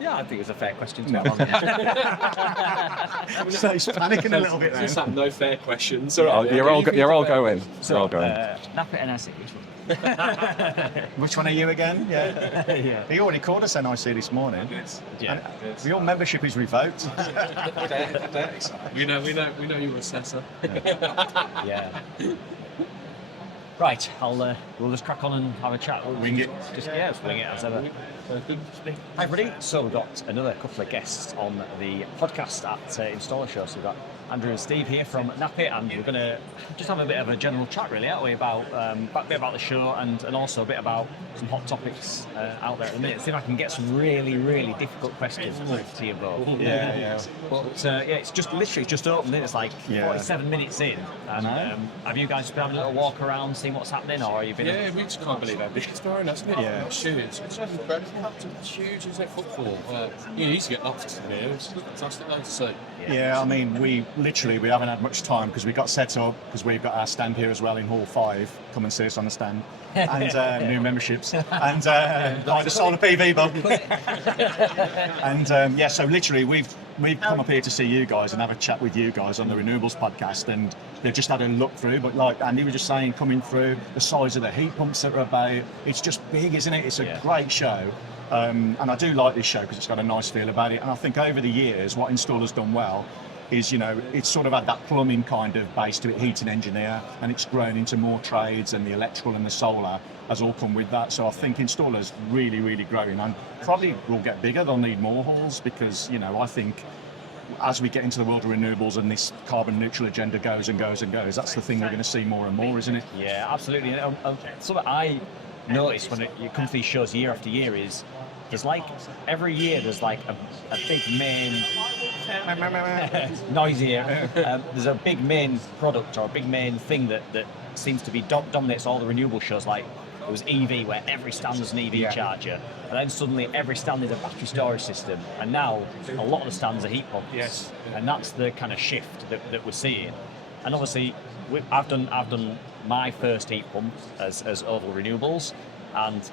Yeah, I think it's a fair question to have. So he's panicking a little bit then. Just have no fair questions. You're all going. You're all going. Napit NIC. Which one are you again? Yeah. Yeah. He already called us NIC this morning. Yeah. And your membership is revoked. We know your assessor. Yeah. Right, we'll just crack on and have a chat. Wing it. Just wing it as ever. Hi everybody. So we've got another couple of guests on the podcast at Installershow. So we've got Andrew and Steve here from Napit, and we're going to just have a bit of a general chat, really, aren't we, about a bit about the show and also a bit about some hot topics out there at the minute. See if I can get some really, really difficult questions to you both. Yeah. But it's just literally just opened. It's like 47 minutes in. And have you guys been having a little walk around, seeing what's happening, or have you been? Yeah, we just can't believe how big it's growing, hasn't it? Yeah. It's huge. It's incredible. It's huge, isn't it? Football. You need to get lost in here. It's fantastic to see. Yeah, I mean, we haven't had much time because we got set up, because we've got our stand here as well in Hall 5. Come and see us on the stand. And new memberships. And buy the solar PV bulb. And so literally we've come up here to see you guys and have a chat with you guys on the Renewables podcast, and they've just had a look through. But like Andy was just saying, coming through, the size of the heat pumps that are about, it's just big, isn't it? It's a great show. And I do like this show because it's got a nice feel about it. And I think over the years, what Installer's done well is, it's sort of had that plumbing kind of base to it, heating engineer, and it's grown into more trades, and the electrical and the solar has all come with that. So I think Installer's really, really growing, and probably will get bigger. They'll need more halls because, I think as we get into the world of renewables and this carbon neutral agenda goes and goes and goes, that's the thing we're going to see more and more, isn't it? Yeah, absolutely. Something I notice when you come to these shows year after year is like every year there's like a big main noisy here. There's a big main product or a big main thing that seems to be dominates all the renewable shows. Like it was EV, where every stand was an EV charger, and then suddenly every stand is a battery storage system, and now a lot of the stands are heat pumps. Yes. And that's the kind of shift that we're seeing. And obviously I've done my first heat pump as Oval Renewables, and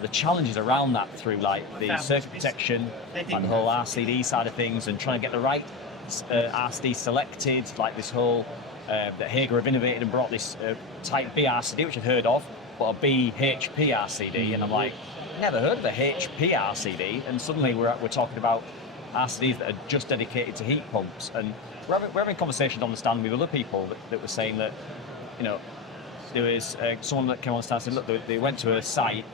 the challenges around that through like the circuit protection and the whole RCD side of things, and trying to get the right RCD selected, like this whole that Hager have innovated and brought this type B RCD, which I've heard of, but a BHP RCD, and I'm like, never heard of a HP RCD, and suddenly we're talking about RCDs that are just dedicated to heat pumps, and we're having conversations on the stand with other people that were saying that, there was someone that came on the stand and said, look, they went to a site.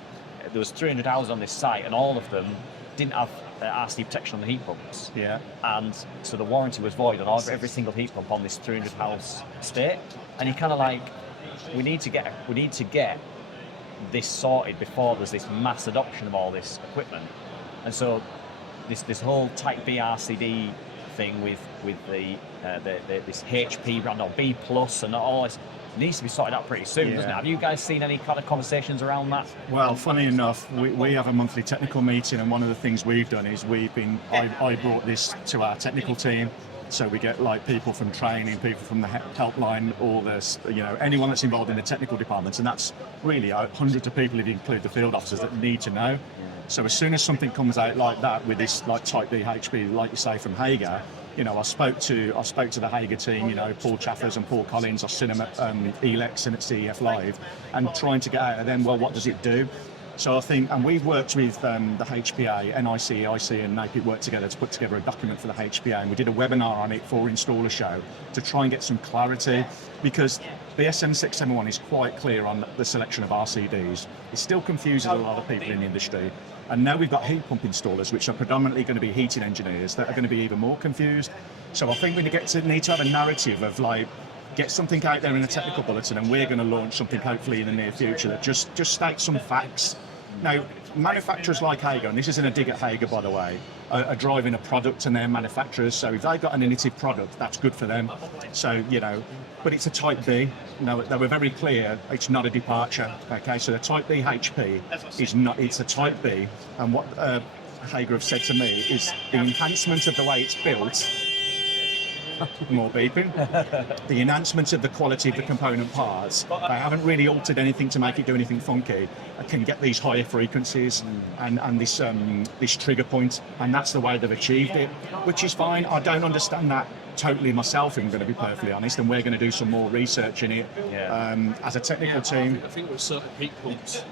There was 300 houses on this site, and all of them didn't have RCD protection on the heat pumps. Yeah. And so the warranty was void on every single heat pump on this 300 house estate. And you kind of like, we need to get this sorted before there's this mass adoption of all this equipment. And so this whole Type B RCD thing with this HP brand or B Plus and all this needs to be sorted out pretty soon, doesn't it? Have you guys seen any kind of conversations around that? Well, funny enough, we have a monthly technical meeting, and one of the things we've done is I brought this to our technical team. So we get like people from training, people from the helpline, all this, anyone that's involved in the technical departments, and that's really hundreds of people if you include the field officers that need to know. So as soon as something comes out like that with this like Type B HP, like you say, from Hager, I spoke to the Hager team, Paul Chaffers and Paul Collins. I've seen them at Elex and at CEF Live, and trying to get out of them, well, what does it do? So I think, and we've worked with the HPA, NIC, EIC and Napit worked together to put together a document for the HPA, and we did a webinar on it for Installershow to try and get some clarity, because the SM671 is quite clear on the selection of RCDs. It still confuses a lot of people in the industry. And now we've got heat pump installers, which are predominantly going to be heating engineers, that are going to be even more confused. So I think we need to have a narrative of like, get something out there in a technical bulletin, and we're going to launch something hopefully in the near future that just states some facts. Now, manufacturers like Hager, and this isn't a dig at Hager by the way, are driving a product, and they're manufacturers, so if they've got an innovative product, that's good for them. So, but it's a Type B. No, they were very clear, it's not a departure. Okay, so the Type B HP is not, it's a Type B, and what Hager have said to me is the enhancement of the way it's built more beeping. The enhancement of the quality of the component parts, they haven't really altered anything to make it do anything funky. It can get these higher frequencies and this trigger point, and that's the way they've achieved it, which is fine. I don't understand that totally myself, if I'm going to be perfectly honest, and we're going to do some more research in it as a technical team. I think with certain heat pumps,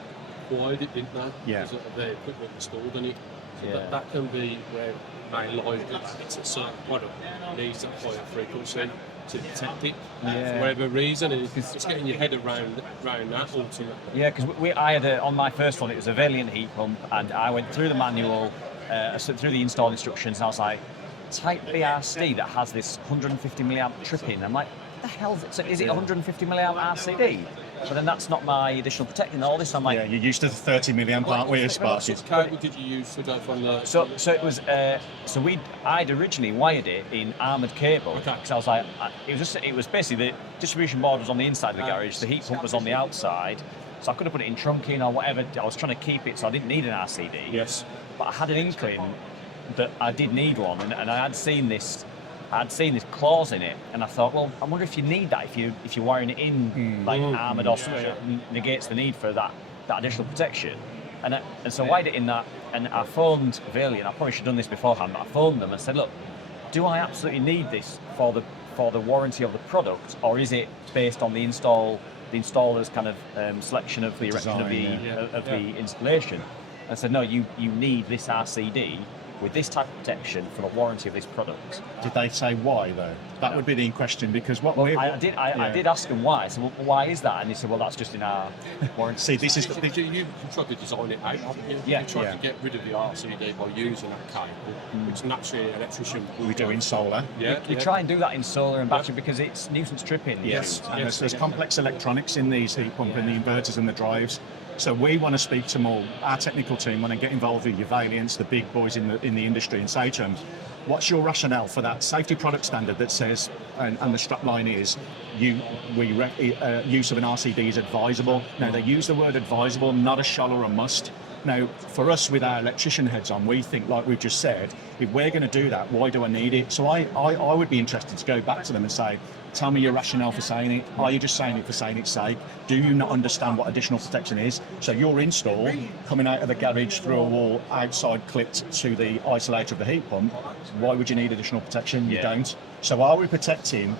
wide it didn't they? Yeah. Because of the equipment installed in it. So that can be where they like that it's a certain product needs that higher frequency to detect it for whatever reason, and it's just getting your head around that ultimately. Yeah, because I had on my first one, it was a Valiant heat pump, and I went through the manual, through the install instructions, and I was like, Type BRC that has this 150 milliamp trip-in. I'm like, what the hell? So is it 150 milliamp RCD? But then that's not my additional protecting. All this, I'm like, Yeah, you're used to the 30 milliamp, aren't we, Sparky? What cable did you use to go from the? So it was. I'd originally wired it in armoured cable because I was like, it was basically the distribution board was on the inside of the garage, the heat pump was on the outside, so I could have put it in trunking or whatever. I was trying to keep it, so I didn't need an RCD. Yes. But I had an inkling that I did need one, and I had seen this. I'd seen this clause in it, and I thought, well, I wonder if you need that if you're wiring it in like armoured or something, it negates the need for that additional protection. And so I wired it in that, and I phoned Valiant. I probably should have done this beforehand, but I phoned them and said, look, do I absolutely need this for the warranty of the product, or is it based on the installer's kind of selection of the erection of the installation? I said, no, you need this RCD with this type of protection for the warranty of this product. Did they say why though? That would be the question, because what I did ask them why. So why is that? And they said, well, that's just in our warranty. See, this is You tried to design it out, haven't you? Yeah. You tried to get rid of the RCD by using that cable, which naturally an electrician we do in solar. You try and do that in solar and battery because it's nuisance tripping. Yes, and there's complex electronics in these heat pump and the inverters and the drives. So we want to speak to more, our technical team want to get involved with your Valiants, the big boys in the industry, and say to them, what's your rationale for that safety product standard that says, and the strap line is, use of an RCD is advisable. Now they use the word advisable, not a shall or a must. Now, for us with our electrician heads on, we think, like we've just said, if we're going to do that, why do I need it? So I would be interested to go back to them and say, tell me your rationale for saying it. Are you just saying it for saying its sake? Do you not understand what additional protection is? So your install, coming out of the garage through a wall outside clipped to the isolator of the heat pump, why would you need additional protection? You don't. So are we protecting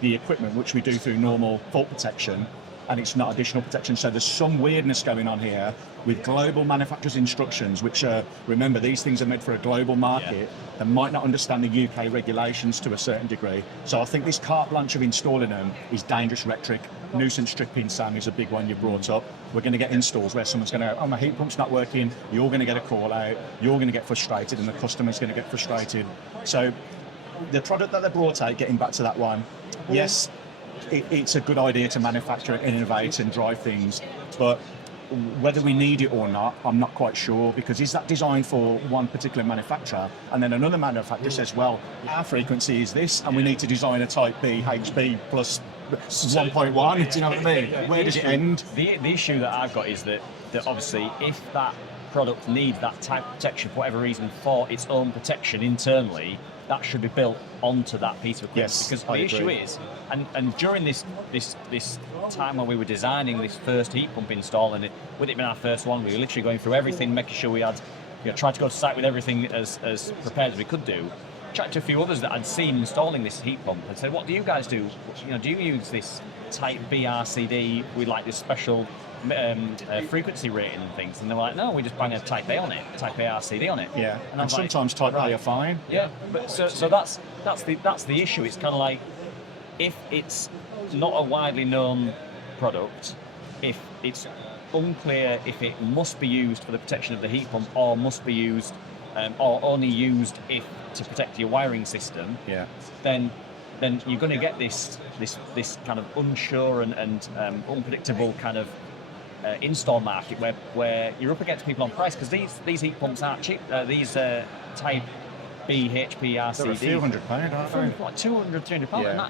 the equipment, which we do through normal fault protection, and it's not additional protection? So there's some weirdness going on here with global manufacturers' instructions, which are, remember, these things are meant for a global market that might not understand the UK regulations to a certain degree. So I think this carte blanche of installing them is dangerous rhetoric. Nuisance stripping, Sam, is a big one you brought up. We're going to get installs where someone's going to go, oh, my heat pump's not working, you're going to get a call out, you're going to get frustrated, and the customer's going to get frustrated. So the product that they brought out, getting back to that one, yes, it's a good idea to manufacture and innovate and drive things, but whether we need it or not, I'm not quite sure, because is that designed for one particular manufacturer, and then another manufacturer says, well, our frequency is this, and we need to design a type B HB plus 1.1, do you know what I mean? Where does it end? The issue that I've got is that obviously if that product needs that type of protection for whatever reason for its own protection internally, that should be built onto that piece of equipment. Yes, because I the issue agree. is, and during this time when we were designing this first heat pump install, and with it being our first one, we were literally going through everything, making sure we had, tried to go to site with everything as prepared as we could do. Chatted to a few others that I'd seen installing this heat pump and said, what do you guys do? Do you use this type B RCD with like this special frequency rating and things? And they were like, no, we just bang a type A on it, type A RCD on it. Yeah, and I'm sometimes type A are fine. Yeah, but so that's the issue. It's kind of like, if it's not a widely known product, if it's unclear if it must be used for the protection of the heat pump or must be used or only used if to protect your wiring system, then you're going to get this kind of unsure and unpredictable kind of install market where you're up against people on price, because these heat pumps aren't cheap. These type B HP RCD, They're a few £100, aren't they? Like 200, 300 pounds, Yeah.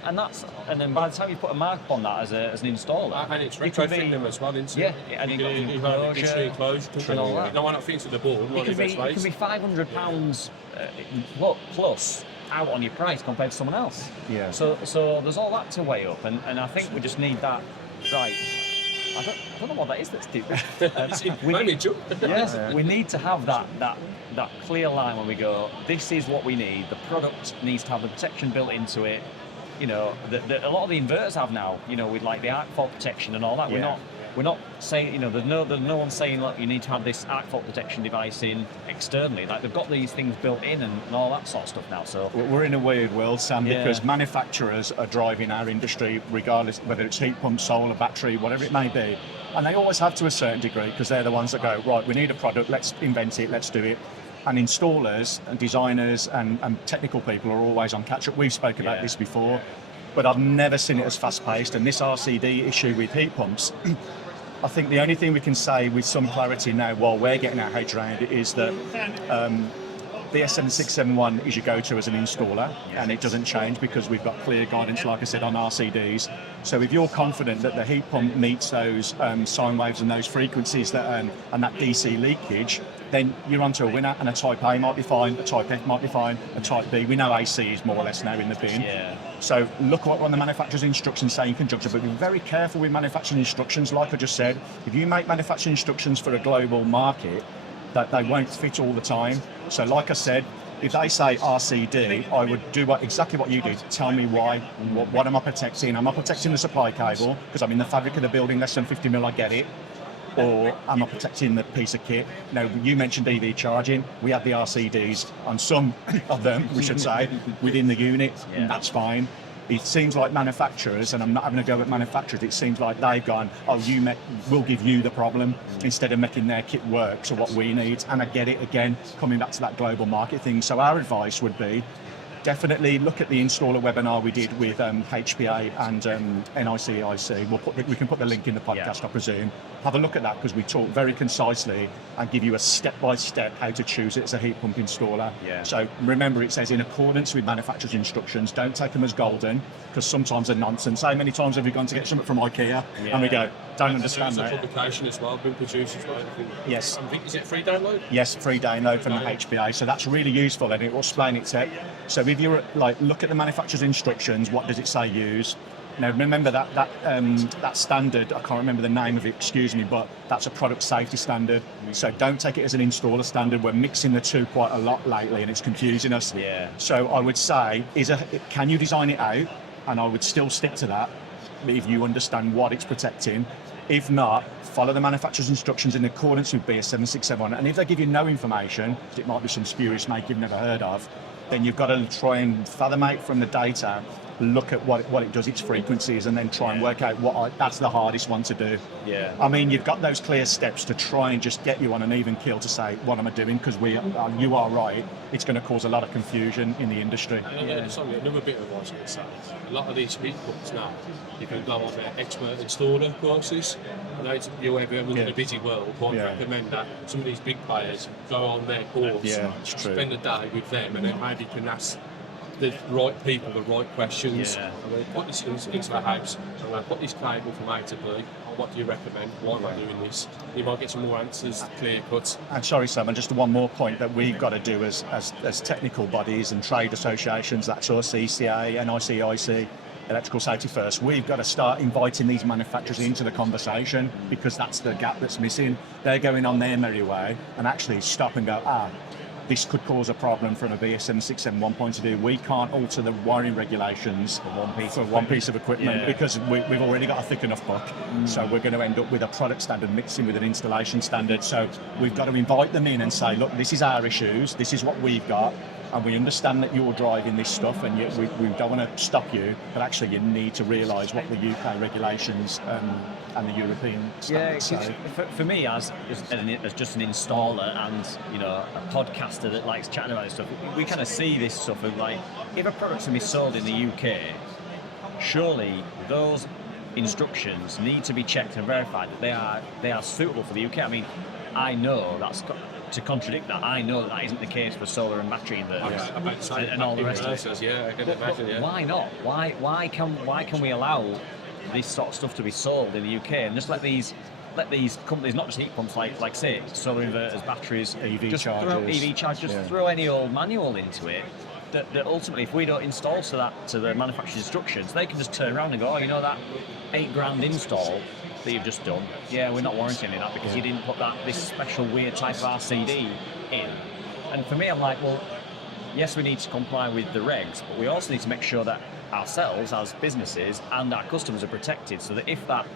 and then by the time you put a markup on that as an installer, And it's it could retrofit be- them as well, isn't it? Yeah, and you you've got can enclosure, enclosure and all that. No one not fits to the board, It not can in be the best £500 plus out on your price compared to someone else. Yeah. So there's all that to weigh up, and I think we just need that right. I don't know what that is that's different. We need to have that clear line when we go, this is what we need. The product needs to have the protection built into it. You know, a lot of the inverters have now, you know, with like the arc fault protection and all that. Yeah. We're not saying, you know, there's no one saying, look, you need to have this arc fault protection device in externally. Like, they've got these things built in and all that sort of stuff now. So we're in a weird world, Sam, Yeah. because manufacturers are driving our industry, regardless whether it's heat pump, solar, battery, whatever it may be. And they always have to a certain degree, because they're the ones that go, right, we need a product, let's invent it, let's do it. And installers and designers and technical people are always on catch up. We've spoken about this before, but I've never seen it as fast paced. And this RCD issue with heat pumps, I think the only thing we can say with some clarity now, while we're getting our heads around it, is that BS7671 is your go-to as an installer, and it doesn't change because we've got clear guidance, like I said, on RCDs. So if you're confident that the heat pump meets those sine waves and those frequencies that and that DC leakage, then you're onto a winner. And a Type A might be fine, a Type F might be fine, a Type B. We know AC is more or less now in the bin. Yeah. So look what the manufacturer's instructions say in conjunction, but be very careful with manufacturing instructions. Like I just said, if you make manufacturing instructions for a global market, that they won't fit all the time. So like I said, if they say RCD, I would do exactly what you did. Tell me why. What am I protecting? Am I protecting the supply cable because I'm in the fabric of the building, less than 50 mil, I get it. Or am I protecting the piece of kit? Now, you mentioned EV charging. We have the RCDs on some of them, we should say, within the unit. Yeah. That's fine. It seems like manufacturers, and I'm not having a go at manufacturers, it seems like they've gone, we'll give you the problem instead of making their kit work to what we need. And I get it, again, coming back to that global market thing. So our advice would be, definitely look at the installer webinar we did with HPA and NICIC. We can put the link in the podcast, I presume. Have a look at that, because we talk very concisely and give you a step-by-step how to choose it as a heat pump installer. Yeah. So remember, it says in accordance with manufacturer's instructions. Don't take them as golden, because sometimes they're nonsense. How many times have we gone to get something from IKEA and we go, don't understand that? that. Publication as well, been produced as well. Yes. I think, is it free download? Yes, free download from the HPA. So that's really useful, and it will explain it to you. So if you're like, look at the manufacturer's instructions, what does it say use? Now remember that standard, I can't remember the name of it, excuse me, but that's a product safety standard. So don't take it as an installer standard. We're mixing the two quite a lot lately, and it's confusing us. Yeah. So I would say, can you design it out? And I would still stick to that if you understand what it's protecting. If not, follow the manufacturer's instructions in accordance with BS7671. And if they give you no information, it might be some spurious make you've never heard of, then you've got to try and fathom out from the data, look at what it does, its frequencies, and then try and work out that's the hardest one to do. Yeah. I mean, you've got those clear steps to try and just get you on an even keel to say, what am I doing? Because you are right, it's going to cause a lot of confusion in the industry. Another bit of advice I would say, a lot of these heat pumps now, you can go on their expert installer courses. I know you're in a busy world, but I recommend that some of these big players go on their course, spend a day with them, and then maybe you can ask the right people the right questions. Yeah. I'm going to put this into the house. I'm going to put this cable from A to B. What do you recommend? Why am I doing this? You might get some more answers, clear cuts. And sorry, Sam, and just one more point that we've got to do as technical bodies and trade associations, that's us, ECA, NICIC, Electrical Safety First. We've got to start inviting these manufacturers into the conversation, because that's the gap that's missing. They're going on their merry way and actually stop and go, this could cause a problem from a BS7671 point of view. We can't alter the wiring regulations for one piece of equipment because we've already got a thick enough book. So we're going to end up with a product standard mixing with an installation standard. So we've got to invite them in and say, look, this is our issues, this is what we've got, and we understand that you're driving this stuff, and we don't want to stop you, but actually you need to realise what the UK regulations and the European standards say. For me, as just an installer and a podcaster that likes chatting about this stuff, we kind of see this stuff of like, if a product's going to be sold in the UK, surely those instructions need to be checked and verified that they are suitable for the UK. I mean, I know to contradict that, I know that isn't the case for solar and battery inverters and all the rest of it. I can imagine. Why not? Why can we allow this sort of stuff to be sold in the UK and just let these companies, not just heat pumps, like say solar inverters, batteries, EV just chargers, throw any old manual into it, that ultimately, if we don't install to the manufacturer's instructions, they can just turn around and go, oh, you know that £8,000 install that you've just done, yeah, we're not warranting that because you didn't put this special weird type of RCD in. And for me, I'm like, well, yes, we need to comply with the regs, but we also need to make sure that ourselves as businesses and our customers are protected, so that if that,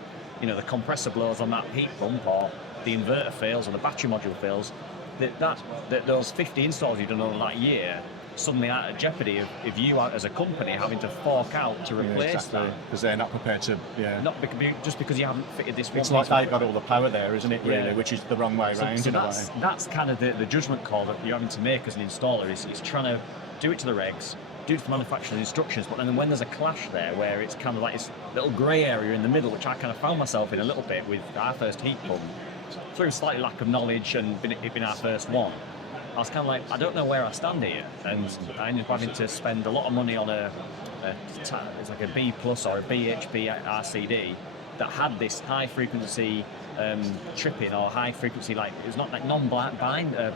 the compressor blows on that heat pump, or the inverter fails, or the battery module fails, that those 50 installs you've done over that year suddenly out of jeopardy of you as a company having to fork out to replace that. Because they're not prepared to, Not just because you haven't fitted this one. It's like they've got all the power there, isn't it, really, which is the wrong way around. So that's kind of the judgment call that you're having to make as an installer, is trying to do it to the regs, do it to the manufacturer's instructions, but then when there's a clash there where it's kind of like this little grey area in the middle, which I kind of found myself in a little bit with our first heat pump, through slightly lack of knowledge and it being our first one, I was kind of like, I don't know where I stand here, and I ended up having to spend a lot of money on it's like a B plus or a BHP RCD that had this high frequency tripping, or high frequency, like it was not like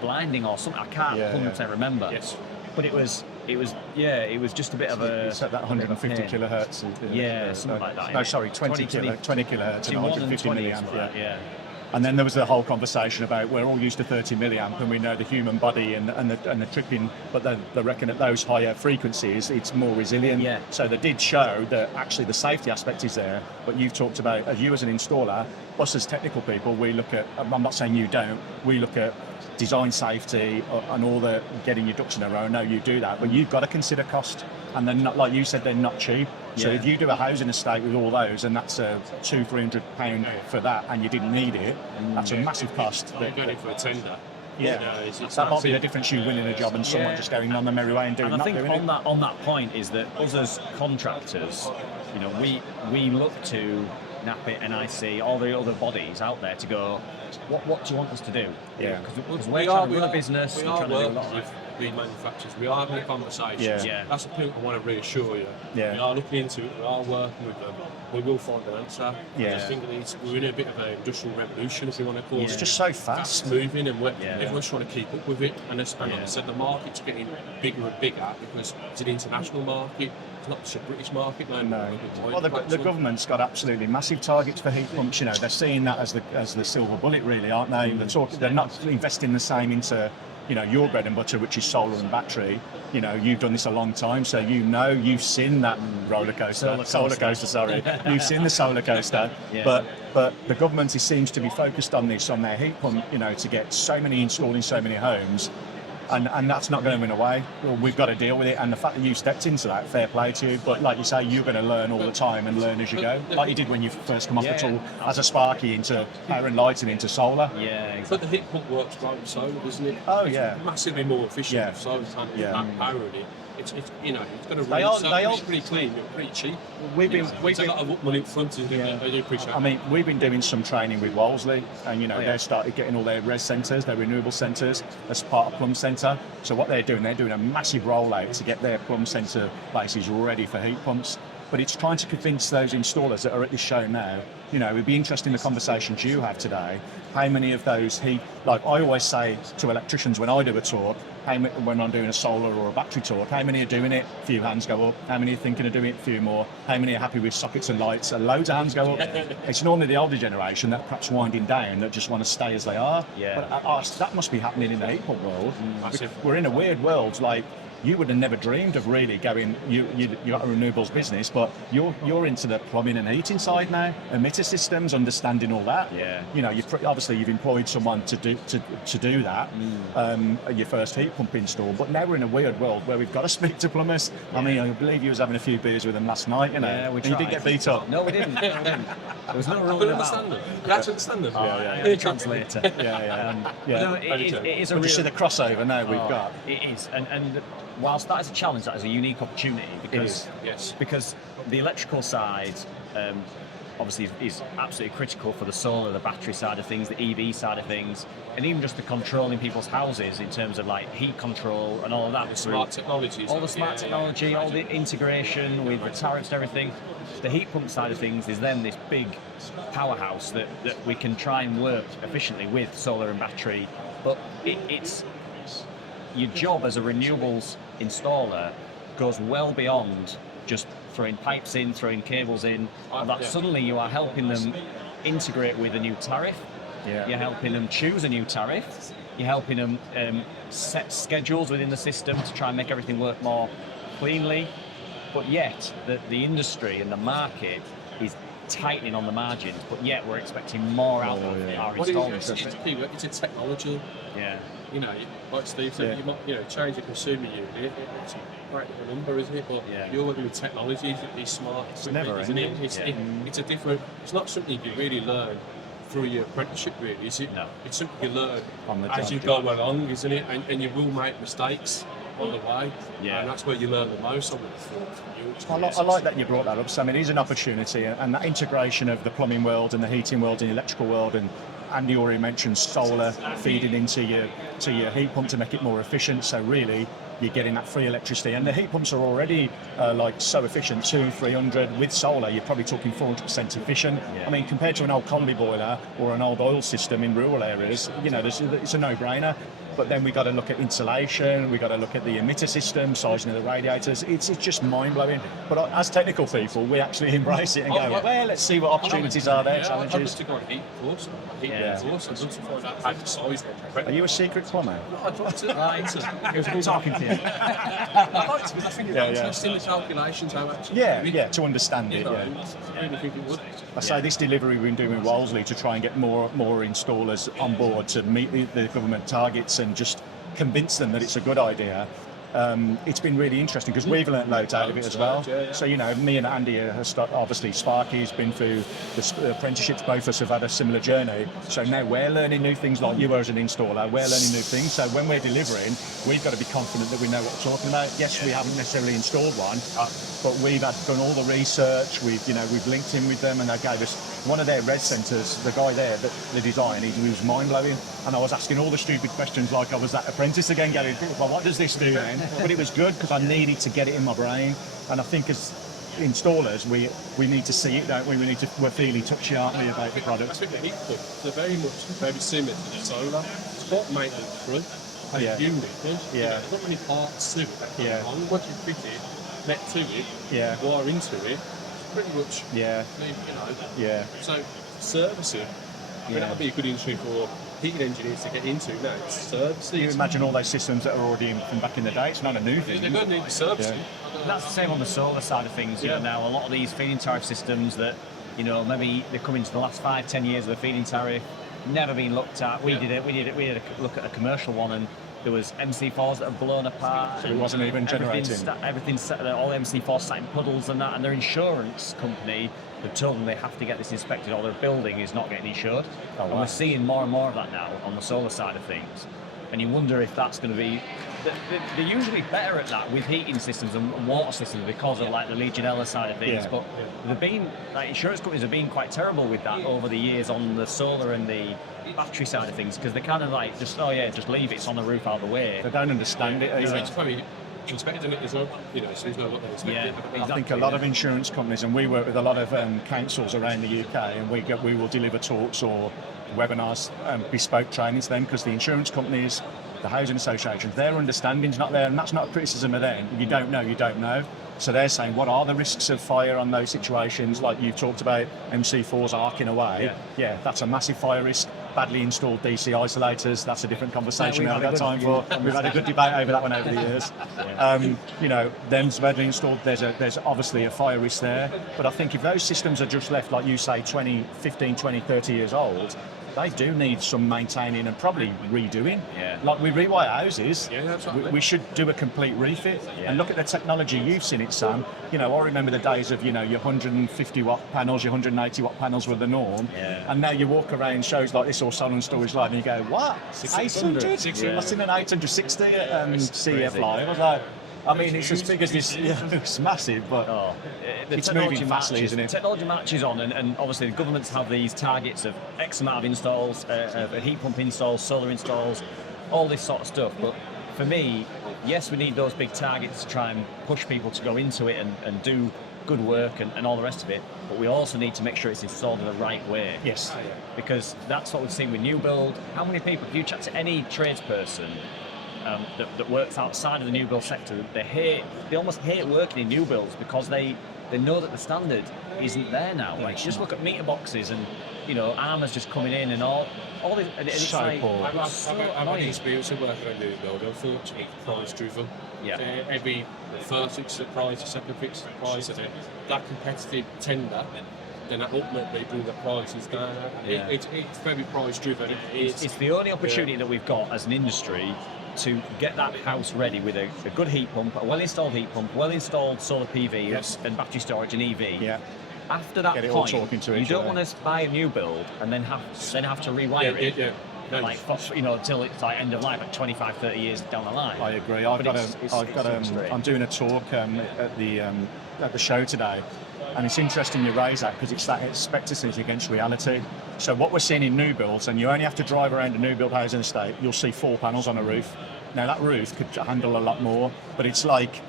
blinding or something. I can't 100% remember. Yes. But it was just a bit of a. It's at that 150 kilohertz. Something like that. No, sorry, 20 kilohertz and 150 milliamp. Yeah. And then there was the whole conversation about we're all used to 30 milliamp and we know the human body and the tripping, but they reckon at those higher frequencies it's more resilient. Yeah. So they did show that actually the safety aspect is there. But you've talked about, as you as an installer, us as technical people, we look at, I'm not saying you don't, we look at design safety and all the getting your ducks in a row. No, you do that, but you've got to consider cost. And they're not, like you said, they're not cheap. So if you do a housing estate with all those, and that's a £200-300 for that, and you didn't need it, that's a massive cost. You're going for a tender. Yeah, it's that might be the difference, you winning a job and someone just going on the merry way and doing and I think doing on that point is that us as contractors, we look to Napit, NIC, all the other bodies out there to go, what do you want us to do? Yeah. Because we're trying to run a business, we're trying to do a lot with the manufacturers. We are having conversations. Yeah. That's the point I want to reassure you. Yeah. We are looking into it, we are working with them. We will find an answer. Yeah. I think we're in a bit of an industrial revolution, if you want to call it. It's just so fast. Moving, and everyone's trying to keep up with it. And like I said, the market's getting bigger and bigger because it's an international market. It's not just a British market. No. Well, the government's got absolutely massive targets for heat pumps. They're seeing that as the silver bullet, really, aren't they? They're not investing the same into your bread and butter, which is solar and battery. You've done this a long time, so you've seen that solar coaster. You've seen the solar coaster. But the government seems to be focused on this, on their heat pump, to get so many installed in so many homes. And that's not going away. Well, we've got to deal with it. And the fact that you stepped into that, fair play to you. But like you say, you're going to learn all the time and learn as you go, like you did when you first come off the tool as a Sparky into power and lighting into solar. Yeah, exactly. But the heat pump works great with solar, doesn't it? Oh yeah, massively more efficient with solar than power in it. It's going to run. It's pretty clean, pretty cheap. We've a lot of money up front. I do appreciate that. I mean, we've been doing some training with Wolseley, and they started getting all their res centres, their renewable centres, as part of Plum Centre. So what they're doing a massive rollout to get their Plum Centre places ready for heat pumps. But it's trying to convince those installers that are at this show now. It'd be interesting the conversations you have today. How many of those like I always say to electricians when I do a talk, when I'm doing a solar or a battery talk, how many are doing it? A few hands go up. How many are thinking of doing it? A few more. How many are happy with sockets and lights? Loads of hands go up. It's normally the older generation that perhaps winding down that just want to stay as they are. Yeah. But that must be happening in the heat pump world. Massive. We're in a weird world. Like, you would have never dreamed of really going. You got a renewables business, but you're into the plumbing and heating side now, emitter systems, understanding all that. Yeah. You've employed someone to do that. Your first heat pump install, but now we're in a weird world where we've got to speak to plumbers. Yeah. I mean, I believe you was having a few beers with them last night. Yeah, we tried. You didn't get beat up. No, we didn't. There was no rule about it. You actually understand them? Yeah. Translator. No, it is a we'll real. Just see the crossover now we've got. It is, and whilst that is a challenge, that is a unique opportunity because the electrical side obviously is absolutely critical for the solar, the battery side of things, the EV side of things, and even just the controlling people's houses in terms of like heat control and all of that. The smart technologies. All the smart technology, all the integration with the tariffs and everything. The heat pump side of things is then this big powerhouse that we can try and work efficiently with solar and battery, but it's your job as a renewables installer goes well beyond just throwing pipes in, throwing cables in, and that suddenly you are helping them integrate with a new tariff. You're helping them choose a new tariff. You're helping them set schedules within the system to try and make everything work more cleanly. But yet, the industry and the market is tightening on the margins, but yet we're expecting more out of our installers. It's a technology. Yeah. You know, like Steve said, you might change the consumer unit. It's a great little number, isn't it? But you're working with technology, it's smart. It's never, isn't it? It's a different. It's not something you really learn through your apprenticeship, really, is it? No. It's something you learn on the as you go along, isn't it? And you will make mistakes on the way. Yeah. And that's where you learn the most. I like that you brought that up. So, I mean, it is an opportunity, and that integration of the plumbing world and the heating world and the electrical world, and Andy already mentioned solar feeding into your heat pump to make it more efficient. So really, you're getting that free electricity, and the heat pumps are already like so efficient, 200 and 300. With solar, you're probably talking 400% efficient. I mean, compared to an old combi boiler or an old oil system in rural areas, you know, it's a no-brainer. But then we got to look at insulation, we got to look at the emitter system, sizing of the radiators. It's just mind-blowing. But as technical people, we actually embrace it and go, well, let's see what opportunities are there, challenges. I'd love to go on a heat course. I'd love to find out how to size one. Are you a secret plumber? I'd love to. Who's talking to you? I'd like to, because I think it's interesting the calculations, how actually. Yeah, to understand it. I really think it would. I say this delivery we've been doing with Wolseley to try and get more installers on board to meet the government targets and just convince them that it's a good idea. It's been really interesting because we've learnt loads out of it as well. So, you know, me and Andy obviously Sparky's been through the apprenticeships, both of us have had a similar journey. So now we're learning new things, like you as an installer, we're learning new things. So when we're delivering, we've got to be confident that we know what we're talking about. Yes, we haven't necessarily installed one, but we've done all the research, we've linked in with them, and they gave us one of their red centres, the guy there, the design, he was mind-blowing. And I was asking all the stupid questions like I was that apprentice again, going, well, what does this do then? But it was good because I needed to get it in my brain. And I think as installers, we need to see it, don't we? We're feeling touchy, aren't we, about the product? I think the heat pump, they're very similar to the solar. It's not maintenance free. Unit. There's not many parts to it. Once you fit it, net to it, wire into it, it's pretty much, So servicing, that would be a good industry for heating engineers to get into now. Servicing. You imagine all those systems that are already from back in the day. It's not a new thing. They're going to need servicing. That's the same on the solar side of things. You know, now a lot of these feed-in tariff systems that, you know, maybe they're coming to the last 5-10 years of the feed-in tariff, never been looked at. We did it. We had a look at a commercial one, and there was MC4s that had blown apart. So it wasn't even generating. All the MC4s sat in puddles and that, and their insurance company had told them they have to get this inspected or their building is not getting insured. And we're seeing more and more of that now on the solar side of things. And you wonder if that's going to be... They're usually better at that with heating systems and water systems because of like the Legionella side of things. But they've been, like, insurance companies have been quite terrible with that over the years on the solar and the battery side of things, because they kind of like just leave it, it's on the roof out of the way. They don't understand it. It's probably inspecting it as well, you know, so there's no what they're expecting. I think a lot of insurance companies, and we work with a lot of councils around the UK, and we will deliver talks or webinars, bespoke training to them, because the insurance companies, the housing associations, their understanding's not there, and that's not a criticism of them. You don't know. So they're saying, what are the risks of fire on those situations? Like you've talked about MC4s arcing away. Yeah, that's a massive fire risk. Badly installed DC isolators, that's a different conversation we haven't got time for. We've had a good debate over that one over the years. You know, them's badly installed, there's obviously a fire risk there. But I think if those systems are just left, like you say, 15, 20, 30 years old, they do need some maintaining and probably redoing. Like we rewire houses, we should do a complete refit. And look at the technology, you've seen it, Sam. You know, I remember the days of, you know, your 150 watt panels, your 180 watt panels were the norm. And now you walk around shows like this or Solar Storage Live and you go, what? 800? I've seen an 860 at CF Live. I was like, I mean, it's as big as this. It's massive, but it's moving fastly, isn't it? Technology matches on, and obviously the governments have these targets of X amount of installs, heat pump installs, solar installs, all this sort of stuff. But for me, yes, we need those big targets to try and push people to go into it and do good work and all the rest of it. But we also need to make sure it's installed in the right way. Yes. Because that's what we've seen with new build. How many people, if you chat to any tradesperson, that works outside of the new build sector, they almost hate working in new builds because they know that the standard isn't there now. Like, just look at meter boxes and, armours just coming in and all this. And it's So like, poor. so I've had annoying. experience of working on new build. Unfortunately, price driven. Yeah. Every first fix the price, the second fix the price, and then that competitive tender, then that ultimately brings the prices down. Yeah. It's very price driven. It's the only opportunity that we've got as an industry to get that house ready with a good heat pump, a well-installed heat pump, well-installed solar PV and battery storage and EV. Yeah. After that Get it all point, talking to you each don't other. want to buy a new build and then have to rewire it. Yeah. No, Like, until it's like end of life, like 25, 30 years down the line. I agree. I'm doing a talk at the show today, and it's interesting you raise that because it's that expectancy against reality. So what we're seeing in new builds, and you only have to drive around a new build housing estate, you'll see 4 panels on a roof. Now that roof could handle a lot more, but it's like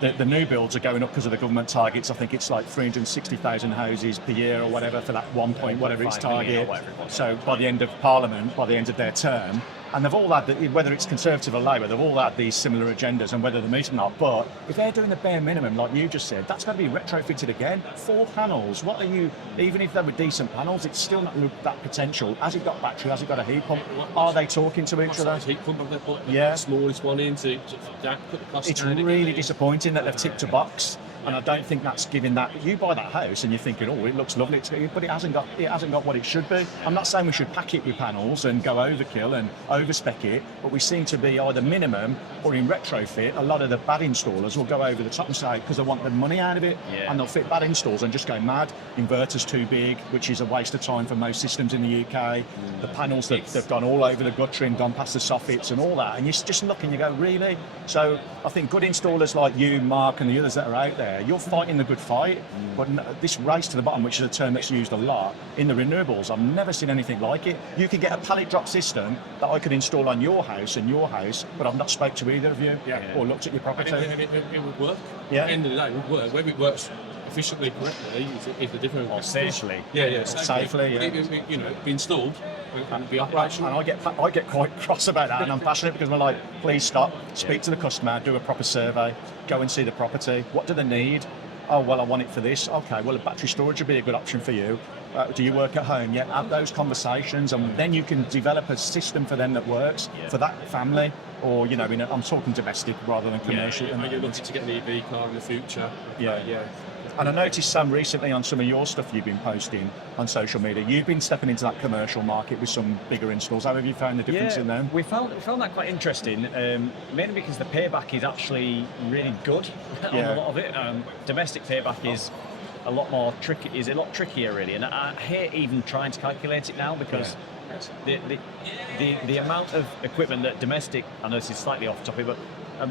the new builds are going up because of the government targets. I think it's like 360,000 houses per year or whatever for that 1 point whatever its 1.5 million or target. whatever it was. So by the end of Parliament, by the end of their term, and they've all had, whether it's Conservative or Labour, they've all had these similar agendas and whether they're meeting or not. But if they're doing the bare minimum, like you just said, that's going to be retrofitted again. 4 panels. What are you? Even if they were decent panels, it's still not that potential. Has it got battery? Has it got a heat pump? Are they talking to each other? Heat pump have they put Yeah. the smallest one in to put the cost It's down really again? disappointing that they've ticked a box, and I don't think that's giving that. You buy that house and you're thinking, oh, it looks lovely, but it hasn't got what it should be. I'm not saying we should pack it with panels and go overkill and overspec it, but we seem to be either minimum or in retrofit. A lot of the bad installers will go over the top and say because they want the money out of it, Yeah. and they'll fit bad installs and just go mad. Inverters too big, which is a waste of time for most systems in the UK. The panels they've gone all over the guttering, gone past the soffits and all that, and you're just looking, you go, really? So I think good installers like you, Mark, and the others that are out there, you're fighting the good fight. But this race to the bottom, which is a term that's used a lot in the renewables, I've never seen anything like it. You could get a pallet drop system that I could install on your house and your house, but I've not spoke to either of you or looked at your property. And it would work. Yeah. At the end of the day, it would work. Whether it works efficiently, correctly, is the difference. Or safely. Yeah. Safely, yeah. Be installed and be And operational. I get quite cross about that, and I'm passionate because we're like, please stop, speak to the customer, do a proper survey, go and see the property. What do they need? Oh, well, I want it for this. Okay, well, a battery storage would be a good option for you. Do you work at home? Yeah, have those conversations, and then you can develop a system for them that works for that family. Or, I'm talking domestic rather than commercial. Are you looking to get an EV car in the future? Yeah. And I noticed, Sam, recently on some of your stuff you've been posting on social media, you've been stepping into that commercial market with some bigger installs. How have you found the difference in them? We found that quite interesting, mainly because the payback is actually really good on a lot of it. Domestic payback is a lot trickier really, and I hate even trying to calculate it now because the amount of equipment that domestic, I know this is slightly off topic, but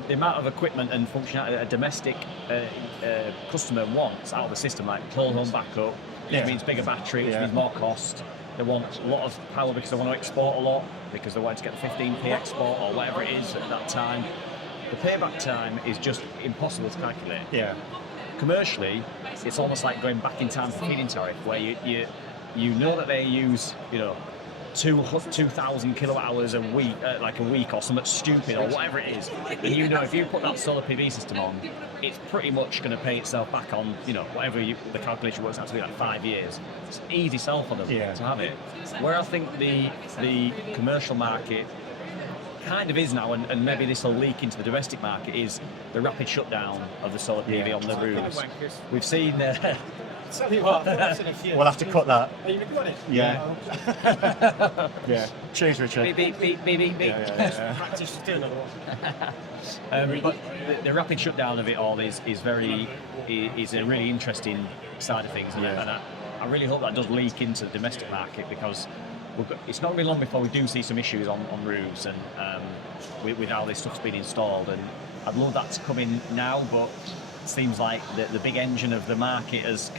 the amount of equipment and functionality that a domestic customer wants out of the system, like whole home backup, which means bigger battery, which means more cost. They want a lot of power because they want to export a lot, because they want to get the 15p export or whatever it is at that time. The payback time is just impossible to calculate. Yeah. Commercially, it's almost like going back in time for feed-in tariff, where you know that they use 2,000 kilowatt hours a week, like a week or something stupid or whatever it is, and if you put that solar PV system on, it's pretty much going to pay itself back on whatever the calculation works out to be, like 5 years. It's an easy sell for them to have it. Where I think the commercial market kind of is now, and maybe this will leak into the domestic market, is the rapid shutdown of the solar PV on the roofs. We've seen. We'll have to cut that. Are you recording? Yeah. Yeah. Cheers, Richard. Beep, beep, beep, beep, beep. Yeah. Practice, do another one. But the rapid shutdown of it all is a really interesting side of things, and I really hope that does leak into the domestic market, because it's not really long before we do see some issues on roofs and with how this stuff's been installed, and I'd love that to come in now, but it seems like the big engine of the market is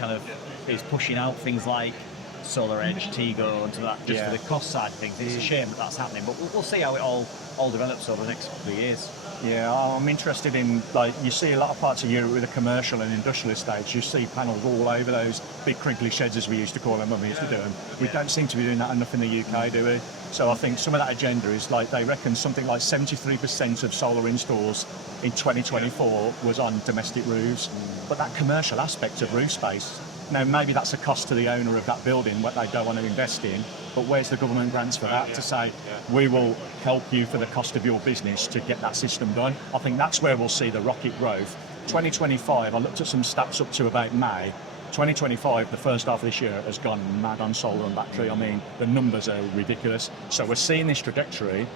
pushing out things like Solar Edge, Tego, and to that, just for the cost side of things. It's a shame that that's happening, but we'll see how it all develops over the next couple of years. Yeah, I'm interested in, like, you see a lot of parts of Europe with the commercial and industrial estates, you see panels all over those big crinkly sheds, as we used to call them when we used to do them. We don't seem to be doing that enough in the UK, do we? So I think some of that agenda is, like, they reckon something like 73% of solar installs in 2024 was on domestic roofs. But that commercial aspect of roof space, now maybe that's a cost to the owner of that building, what they don't want to invest in, but where's the government grants for that to say, we will help you for the cost of your business to get that system done? I think that's where we'll see the rocket growth. 2025, I looked at some stats up to about May. 2025, the first half of this year, has gone mad on solar and battery. I mean, the numbers are ridiculous. So we're seeing this trajectory,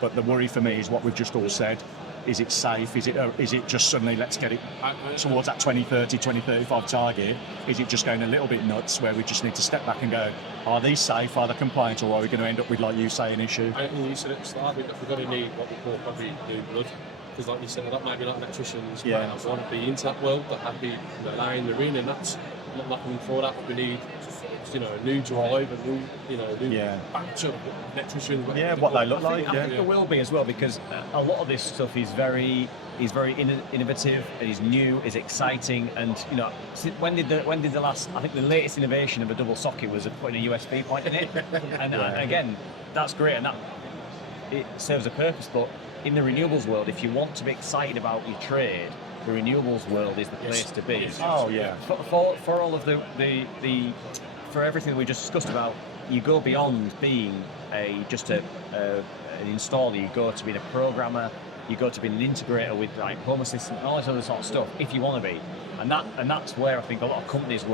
but the worry for me is what we've just all said. Is it safe? Is it just suddenly let's get it towards that 2030, 2035 target? Is it just going a little bit nuts where we just need to step back and go, are these safe? Are they compliant? Or are we going to end up with, like you say, an issue? I think you said at the start, we're going to need what we call probably new blood. Because like you said, that might be like electricians, want to be into that world, but happy in the line they're in, and that's not looking for that. We need, a new drive, a new batch of electricians. What they look like. I think there will be as well, because a lot of this stuff is very innovative, is new, is exciting, and when did the last? I think the latest innovation of a double socket was putting a USB point in it, and again, that's great, and that it serves a purpose. But in the renewables world, if you want to be excited about your trade, the renewables world is the place to be. Oh yeah. For all of the for everything that we just discussed about, you go beyond being just an installer. You go to being a programmer. You go to being an integrator with like Home Assistant and all this other sort of stuff. If you want to be, and that's where I think a lot of companies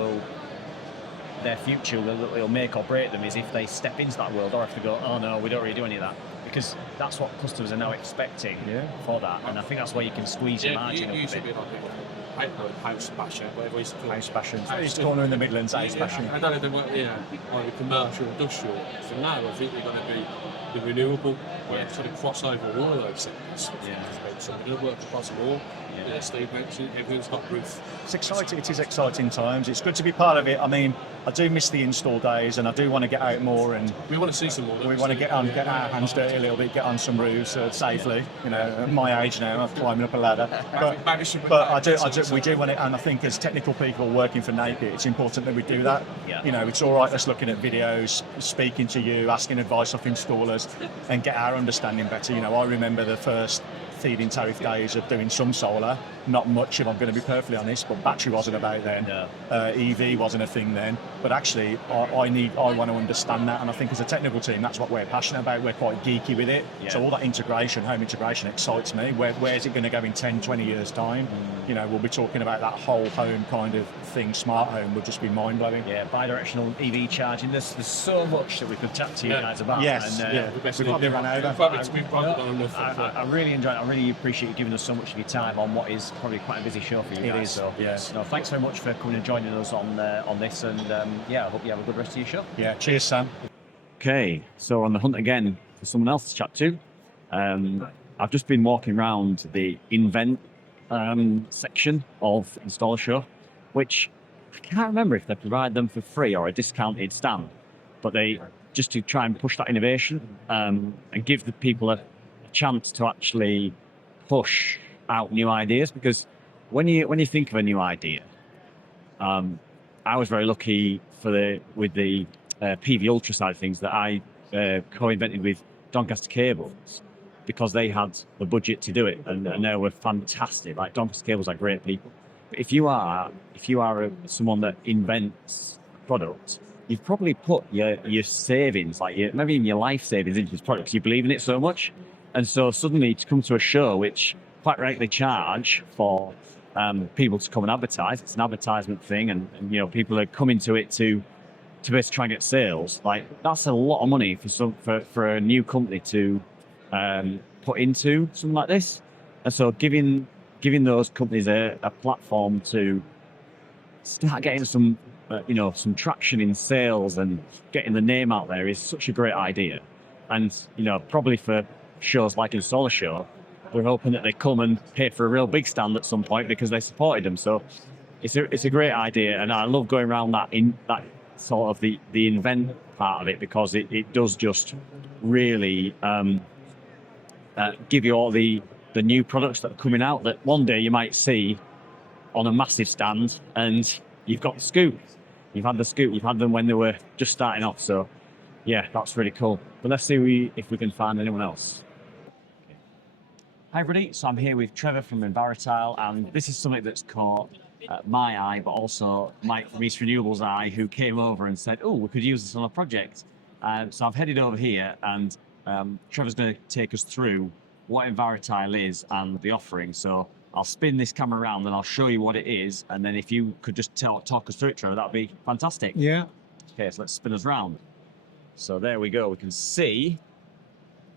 their future will make or break them, is if they step into that world, or if they go, oh no, we don't really do any of that, because that's what customers are now expecting for that, and I think that's where you can squeeze your margin up a bit. House basher, whatever it's called. House bashing. It's corner in the Midlands, house bashing. I don't know, like commercial, industrial. So now I think they're going to be the renewable, where it's sort of cross over all of those things. So we're going to work across them all. Steve mentioned, everyone's got roof. It's exciting. It is exciting times. It's good to be part of it. I mean, I do miss the install days, and I do want to get out more. And we want to see some more. We want to get our hands dirty a little bit, get on some roofs safely. At my age now, I'm climbing up a ladder. But we do want it, and I think as technical people working for Napit, it's important that we do that. It's all right us looking at videos, speaking to you, asking advice of installers, and get our understanding better. I remember the first feed-in tariff days of doing some solar, not much, if I'm going to be perfectly honest, but battery wasn't about then. EV wasn't a thing then, but actually I want to understand that, and I think as a technical team that's what we're passionate about. We're quite geeky with it, so all that integration, home integration, excites me. Where's it going to go in 10, 20 years time? We'll be talking about that whole home kind of thing. Smart home would just be mind-blowing. Bi-directional EV charging, there's so much that we could chat to you guys about. Yes, we've probably run over. I really enjoyed it. I really appreciate you giving us so much of your time on what is probably quite a busy show for you guys. It is, so yes. Thanks very much for coming and joining us on this, and I hope you have a good rest of your show. Yeah, cheers, Sam. Okay, so on the hunt again for someone else to chat to. I've just been walking around the Invent section of Installershow, which I can't remember if they provide them for free or a discounted stand, but they just to try and push that innovation and give the people a chance to actually push out new ideas. Because when you think of a new idea, I was very lucky with the PV Ultra side of things that I co-invented with Doncaster Cables, because they had the budget to do it, and they were fantastic. Like, Doncaster Cables are great people. But if you are someone that invents a product, you've probably put your savings, maybe even your life savings, into this product because you believe in it so much. And so suddenly to come to a show which quite rightly charge for people to come and advertise, it's an advertisement thing, and people are coming to it to basically try and get sales. Like, that's a lot of money for a new company to put into something like this. And so giving those companies a platform to start getting some traction in sales and getting the name out there is such a great idea. And probably for shows like Installershow, we're hoping that they come and pay for a real big stand at some point because they supported them. So it's a great idea, and I love going around that sort of the invent part of it, because it does just really give you all the new products that are coming out that one day you might see on a massive stand, and you've got the scoop. You've had the scoop. You've had them when they were just starting off. So, yeah, that's really cool. But let's see if we can find anyone else. Hi everybody, so I'm here with Trevor from Envirotile, and this is something that's caught my eye, but also Mike from Renewables' eye, who came over and said, oh, we could use this on a project. So I've headed over here, and Trevor's going to take us through what Envirotile is and the offering. So I'll spin this camera around and I'll show you what it is, and then if you could just talk us through it, Trevor, that'd be fantastic. Yeah. Okay, so let's spin us round. So there we go, we can see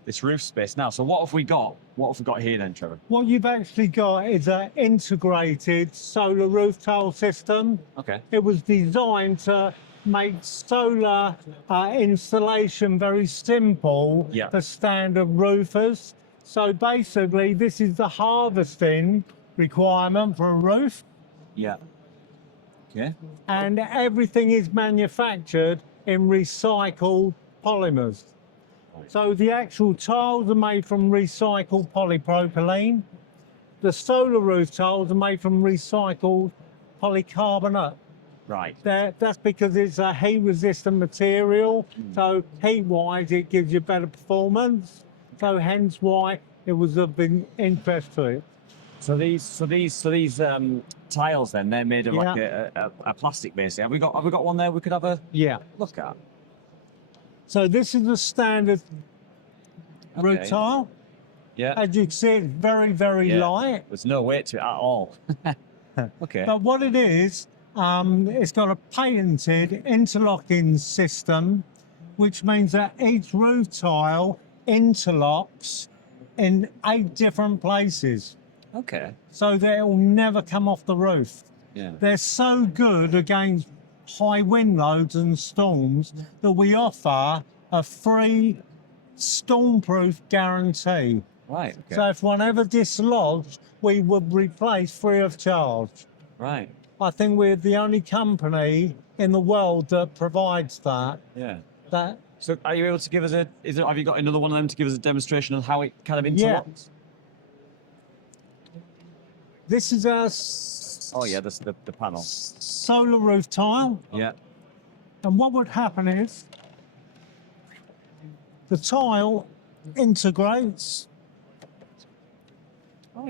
this roof space now. So what have we got? What have we got here then, Trevor? What you've actually got is an integrated solar roof tile system. Okay. It was designed to make solar installation very simple for standard roofers. So basically, this is the harvesting requirement for a roof. Yeah. Okay. And everything is manufactured in recycled polymers. So the actual tiles are made from recycled polypropylene. The solar roof tiles are made from recycled polycarbonate. Right. That's because it's a heat-resistant material. So heat-wise, it gives you better performance. So hence why it was of interest to it. So these tiles then, they're made of like a plastic basically. Have we got one there we could have a look at? So this is the standard roof tile. Yeah. As you can see, it's very, very light. There's no weight to it at all. Okay. But what it is, it's got a patented interlocking system, which means that each roof tile interlocks in 8 different places. Okay. So that it will never come off the roof. Yeah. They're so good against high wind loads and storms that we offer a free stormproof guarantee. Right. Okay. So if one ever dislodged, we would replace free of charge. Right. I think we're the only company in the world that provides that. Yeah. That. So are you able to give us have you got another one of them to give us a demonstration of how it kind of interlocks? This is a the panel. solar roof tile. Yeah. And what would happen is the tile integrates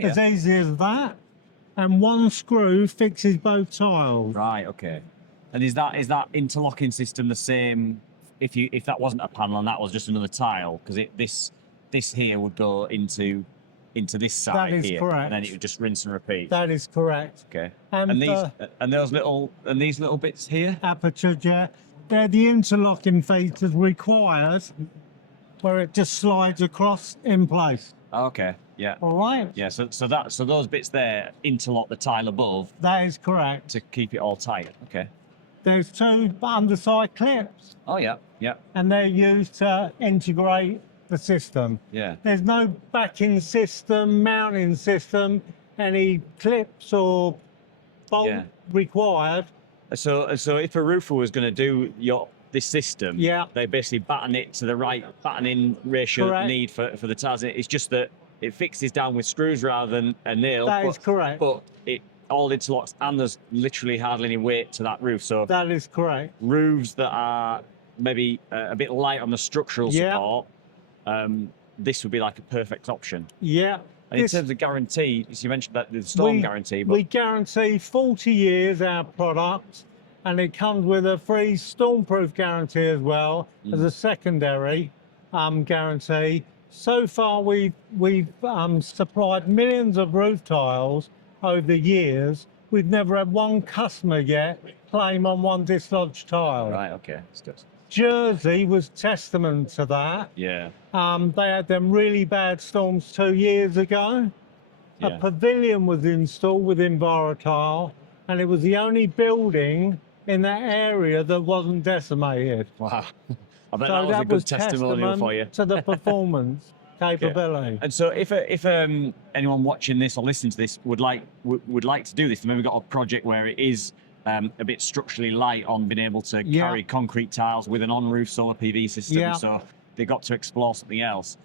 as easy as that, and one screw fixes both tiles. Right. Okay. And is that interlocking system the same if that wasn't a panel and that was just another tile? Because this here would go into this side That is here, correct. and then it would just rinse and repeat. That is correct. Okay. And these little bits here. Aperture, they're the interlocking features required, where it just slides across in place. Okay. Yeah. All right. Yeah. So those bits there interlock the tile above That is correct. to keep it all tight. Okay. There's 2 underside clips, Oh yeah. Yeah. and they're used to integrate the system. Yeah. There's no backing system, mounting system, any clips or bolt required. So if a roofer was going to do this system, they basically batten it to the right battening ratio Correct. need for the tiles. It's just that it fixes down with screws rather than a nail. That is correct. But it all interlocks, and there's literally hardly any weight to that roof. So That is correct. roofs that are maybe a bit light on the structural support, this would be like a perfect option. Yeah. And in terms of guarantee, you mentioned that the storm guarantee, but we guarantee 40 years our product, and it comes with a free stormproof guarantee as well as a secondary guarantee. So far, we've supplied millions of roof tiles over the years. We've never had one customer yet claim on one dislodged tile. right, okay, it's good. Jersey was testament to that. Yeah. They had them really bad storms 2 years ago. A pavilion was installed with Envirotile, and it was the only building in that area that wasn't decimated. Wow. I bet So that was a that good was testimonial for you. to the performance capability. And so if anyone watching this or listening to this would like to do this, maybe we've got a project where it is a bit structurally light on being able to carry concrete tiles with an on-roof solar PV system. Yeah. So they got to explore something else.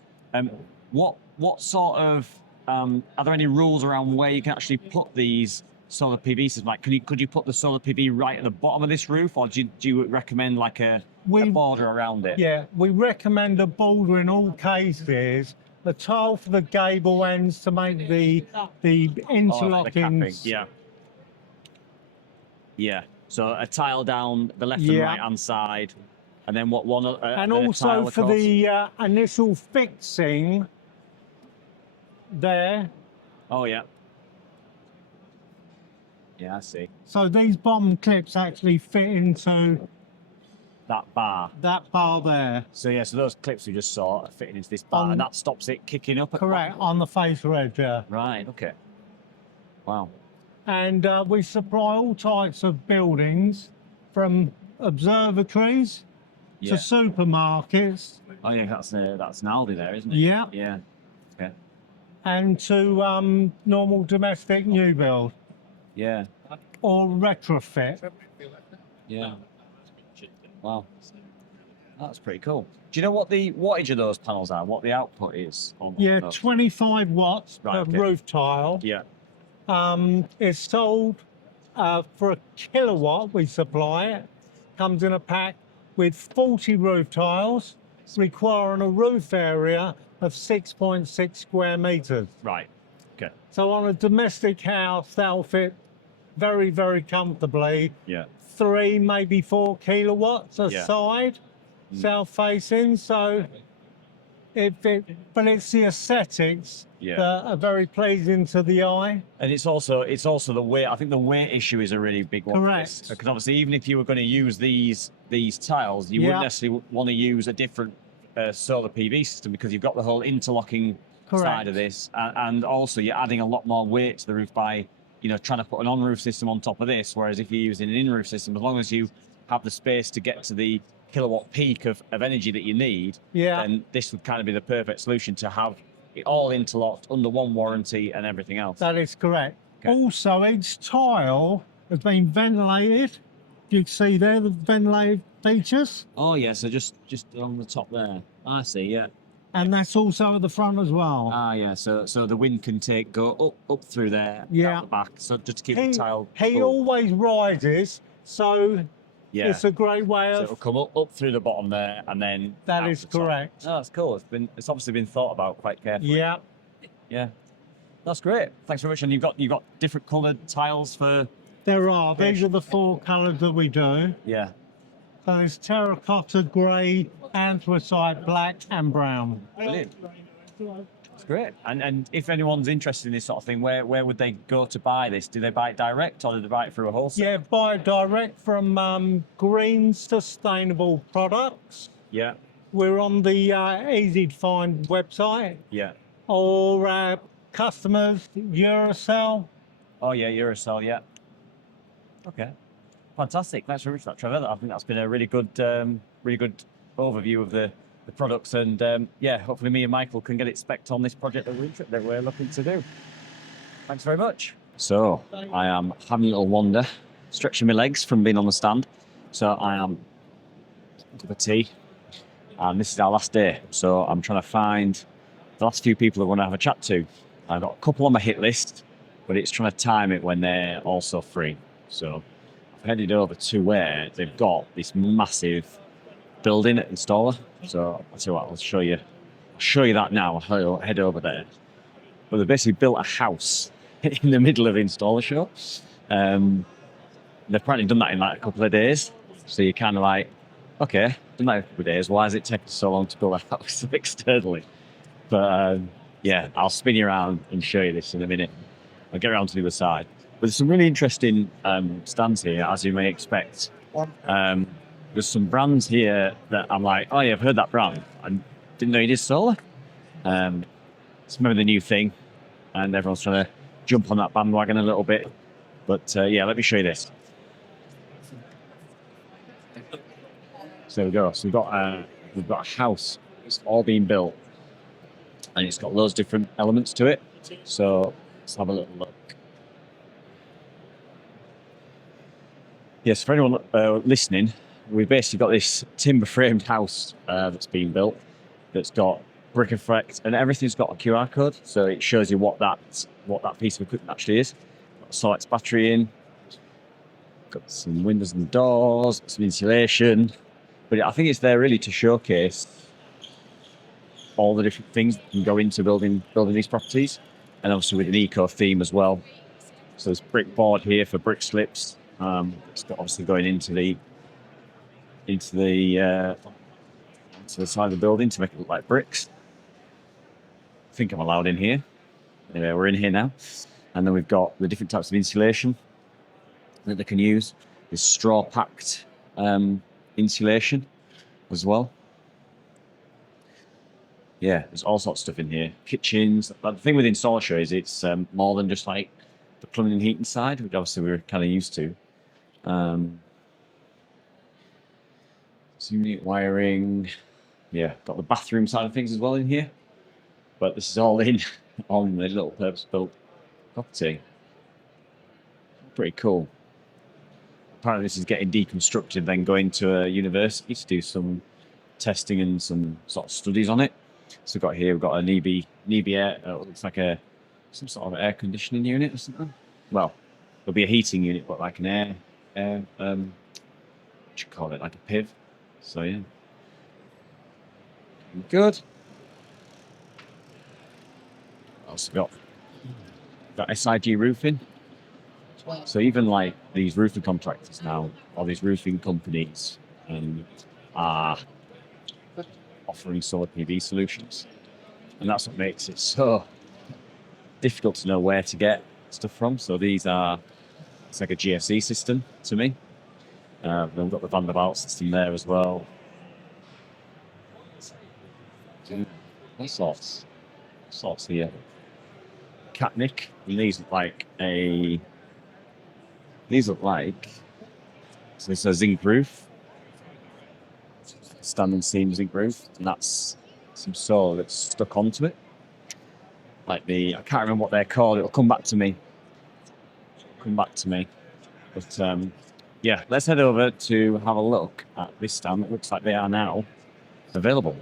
What sort of are there any rules around where you can actually put these solar PV systems? Like, could you put the solar PV right at the bottom of this roof, or do you recommend like a border around it? Yeah, we recommend a border in all cases. The tile for the gable ends to make the interlocking. The capping, yeah. Yeah. So a tile down the left and right hand side, and then what one? And also for the initial fixing there. Oh yeah. Yeah, I see. So these bottom clips actually fit into that bar. That bar there. So yeah, so those clips we just saw are fitting into this bar, and that stops it kicking up. Correct, on the face edge, yeah. Right. Okay. Wow. And we supply all types of buildings, from observatories to supermarkets. Oh yeah, that's an Aldi there, isn't it? Yeah. Yeah. Okay. And to normal domestic new build. Yeah. Or retrofit. Yeah. Wow. That's pretty cool. Do you know what the wattage of those panels are? What the output is? On those? 25 watts per roof tile. Yeah. It's sold for a kilowatt. We supply it. Comes in a pack with 40 roof tiles, requiring a roof area of 6.6 square meters. Right. Okay. So on a domestic house, that'll fit very, very comfortably. Yeah. 3, maybe 4 kilowatts a side, south facing. So but it's the aesthetics that are very pleasing to the eye. And it's also the weight. I think the weight issue is a really big one. Correct. Because obviously, even if you were going to use these tiles, you wouldn't necessarily want to use a different solar PV system, because you've got the whole interlocking side of this, and also you're adding a lot more weight to the roof by trying to put an on-roof system on top of this. Whereas if you're using an in-roof system, as long as you have the space to get to the kilowatt peak of energy that you need, then this would kind of be the perfect solution to have it all interlocked under one warranty and everything else. That is correct. Okay. Also, each tile has been ventilated. You can see there the ventilated features. Oh yeah, so just on the top there. I see, yeah. And that's also at the front as well. Ah yeah, so the wind can go up through there, down the back. So just to keep the tile He full. always rises, so it's a great way So of. it'll come up through the bottom there, and then That out is the top. correct. Oh, that's cool. It's obviously been thought about quite carefully. Yeah. Yeah. That's great. Thanks very much. And you've got different coloured tiles for. There are. These are the 4 colours that we do. Yeah. So there's terracotta, grey, anthracite, black, and brown. Brilliant. That's great. And if anyone's interested in this sort of thing, where would they go to buy this? Do they buy it direct, or do they buy it through a wholesale? Yeah, buy it direct from Green Sustainable Products. Yeah. We're on the easy to find website. Yeah. Or customers, Eurocell. Oh yeah, Eurocell. Yeah. Okay. Fantastic. Thanks very much for that, Trevor. I think that's been a really good overview of the products, and hopefully me and Michael can get it spec'd on this project that we're looking to do. Thanks very much. So I am having a little wander, stretching my legs from being on the stand. So I am a cup of tea, and this is our last day. So I'm trying to find the last few people I want to have a chat to. I've got a couple on my hit list, but it's trying to time it when they're also free. So I've headed over to where they've got this massive building at Installer. So I'll tell you what, I'll show you that now. I'll head over there. But they basically built a house in the middle of Installershow. They've apparently done that in like a couple of days. So you're kind of like, okay, done that in a couple of days. Why has it taken so long to build a house externally? But I'll spin you around and show you this in a minute. I'll get around to the other side. But there's some really interesting stands here, as you may expect. There's some brands here that I'm like, oh yeah, I've heard that brand. I didn't know you did solar. It's maybe the new thing, and everyone's trying to jump on that bandwagon a little bit. But let me show you this. So there we go. So we've got a house. It's all being built, and it's got loads of different elements to it. So let's have a little look. Yes, for anyone listening, we've basically got this timber framed house that's been built that's got brick effect, and everything's got a QR code, so it shows you what that piece of equipment actually is. Got a Solex battery in, got some windows and doors, some insulation, but I think it's there really to showcase all the different things that can go into building these properties, and obviously with an eco theme as well. So there's brick board here for brick slips. It's obviously going into the side of the building to make it look like bricks. I think I'm allowed in here. Anyway, we're in here now, and then we've got the different types of insulation that they can use. This straw packed insulation as well. Yeah, there's all sorts of stuff in here. Kitchens. But the thing with Installershow is it's more than just like the plumbing and heating side, which obviously we're kind of used to. Some unit wiring. Yeah, got the bathroom side of things as well in here. But this is all in on the little purpose-built property. Pretty cool. Apparently this is getting deconstructed, then going to a university to do some testing and some sort of studies on it. So we've got an EB air, looks like some sort of air conditioning unit or something. Well, there'll be a heating unit, but like an air what do you call it, like a PIV. So yeah, good. Also got SIG roofing. So even like these roofing contractors now, or these roofing companies, are offering solar PV solutions, and that's what makes it so difficult to know where to get stuff from. So it's like a GSE system to me. Then we've got the Van der Waals system there as well. All sorts here. Catnick. And these look like so it's a zinc roof, standing seam zinc roof, and that's some solar that's stuck onto it. Like I can't remember what they're called. It'll come back to me. But yeah, let's head over to have a look at this stand. It looks like they are now available.